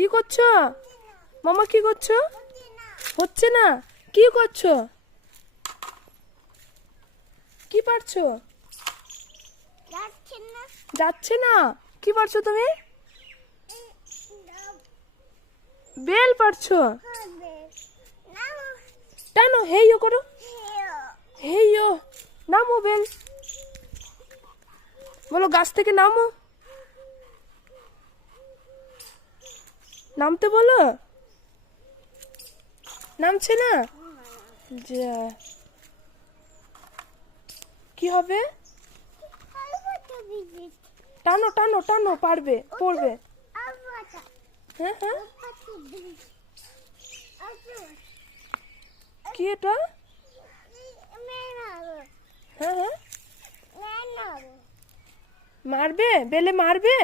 কি করছো? মামা কি করছো? হচ্ছে না। কি করছো? কি পারছো? যাচ্ছে না। কি পারছো তুমি? বেল পারছো? টানো, হেইও করো। হেইও। নামো বেল। বলো গাছ থেকে নামো। নামতে বলো। নামছে না। যা, কি হবে? টানো টানো টানো, পারবে, পড়বে। হ্যাঁ হ্যাঁ। কি এটা? হ্যাঁ হ্যাঁ। মারবে, বেলে মারবে।